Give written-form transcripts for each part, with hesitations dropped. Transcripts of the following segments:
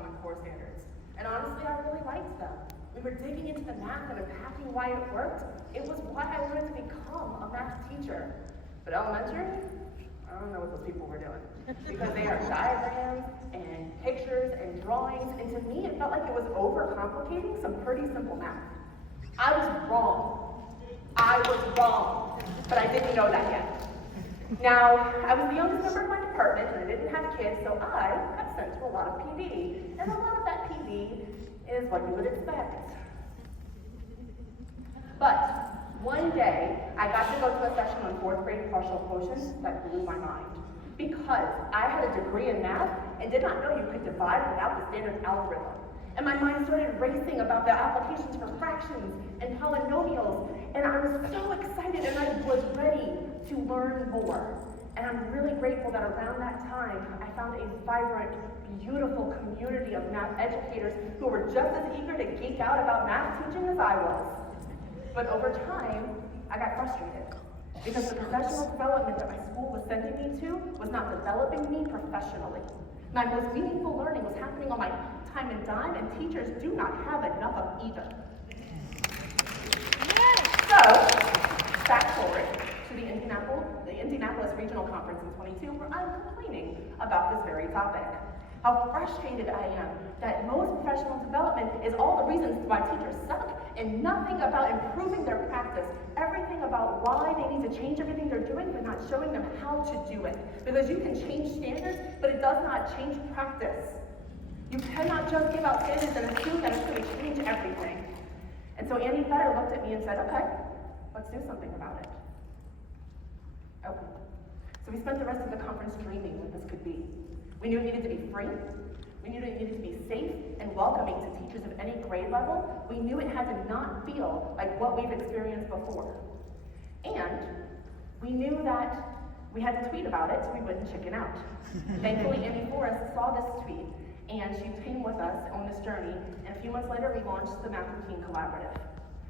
Common Core standards. And honestly, I really liked them. We were digging into the math and unpacking why it worked. It was why I wanted to become a math teacher. But elementary, I don't know what those people were doing. Because they are diagrams and pictures and drawings, and to me it felt like it was overcomplicating some pretty simple math. I was wrong. But I didn't know that yet. Now, I was the youngest member of my department, and I didn't have kids, so I got sent to a lot of PD. And a lot of that PD is what you would expect. But one day, I got to go to a session on 4th grade partial quotients that blew my mind. Because I had a degree in math and did not know you could divide without the standard algorithm. And my mind started racing about the applications for fractions and polynomials, and I was so excited and I was ready to learn more. And I'm really grateful that around that time, I found a vibrant, beautiful community of math educators who were just as eager to geek out about math teaching as I was. But over time, I got frustrated because the professional development that my school was sending me to was not developing me professionally. My most meaningful learning was happening on my time and dime, and teachers do not have enough of either. So, fast forward to the Indianapolis Regional Conference in 22, where I'm complaining about this very topic. How frustrated I am that most professional development is all the reasons why teachers suck and nothing about improving their practice, everything about why they need to change everything they're doing, but not showing them how to do it. Because you can change standards, but it does not change practice. You cannot just give out standards and assume that it's going to change everything. And so Annie Fetter looked at me and said, okay, let's do something about it. Oh. So we spent the rest of the conference dreaming what this could be. We knew it needed to be free. We knew it needed to be safe and welcoming to teachers of any grade level. We knew it had to not feel like what we've experienced before. And we knew that we had to tweet about it so we wouldn't chicken out. Thankfully, Amy Forrest saw this tweet, and she came with us on this journey, and a few months later we launched the Math Routine Collaborative,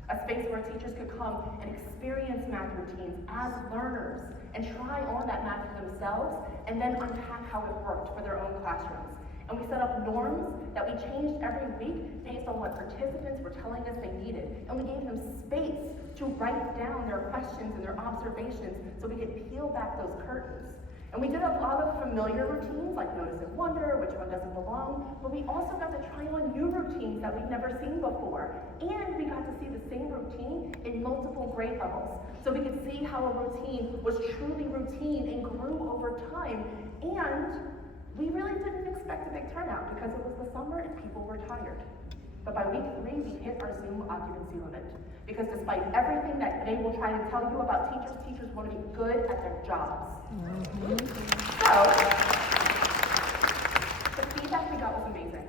a space where teachers could come and experience math routines as learners and try on that math for themselves and then unpack how it worked for their own classrooms. And we set up norms that we changed every week based on what participants were telling us they needed. And we gave them space to write down their questions and their observations so we could peel back those curtains. And we did a lot of familiar routines like notice and wonder, which one doesn't belong, but we also got to try on new routines that we'd never seen before. And we got to see the same routine in multiple grade levels. So we could see how a routine was truly routine and grew over time. And we really didn't expect a big turnout because it was the summer and people were tired. But by week 3, we hit our Zoom occupancy limit. Because despite everything that they will try to tell you about teachers, teachers want to be good at their jobs. So, the feedback we got was amazing.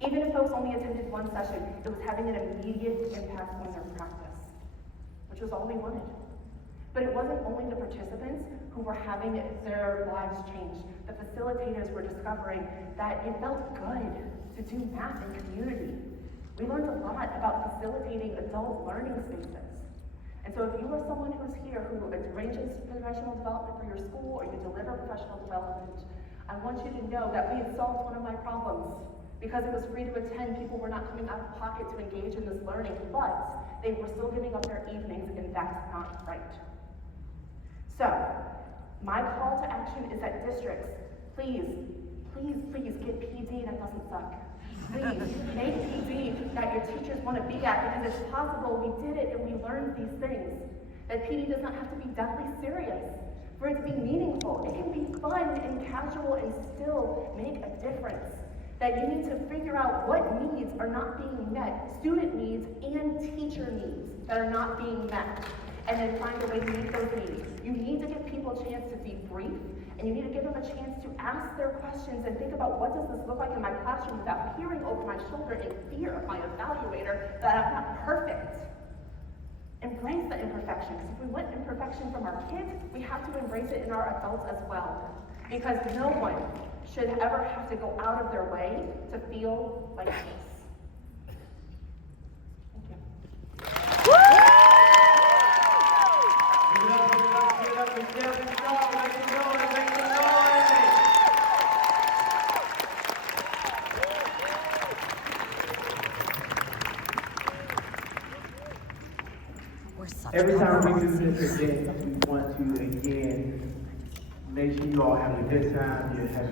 Even if folks only attended one session, it was having an immediate impact on their practice, which was all we wanted. But it wasn't only the participants who were having their lives change. The facilitators were discovering that it felt good to do math in community. We learned a lot about facilitating adult learning spaces. And so if you are someone who's here who arranges professional development for your school or you deliver professional development, I want you to know that we had solved one of my problems. Because it was free to attend, people were not coming out of pocket to engage in this learning, but they were still giving up their evenings, and that's not right. So, my call to action is that districts, please get PD that doesn't suck. Please, make PD that your teachers want to be at, because it's possible we did it and we learned these things. That PD does not have to be deathly serious. For it to be meaningful, it can be fun and casual and still make a difference. That you need to figure out what needs are not being met, student needs and teacher needs that are not being met, and then find a way to meet those needs. You need to give people a chance to debrief, and you need to give them a chance to ask their questions and think about what does this look like in my classroom without peering over my shoulder in fear of my evaluator that I'm not perfect. Embrace the imperfection, because if we want imperfection from our kids, we have to embrace it in our adults as well. Because no one should ever have to go out of their way to feel like this. Thank you. Give it up for Shelby Strong. Make some noise. Every time we do this event, we want to again make sure you all have a good time. You're having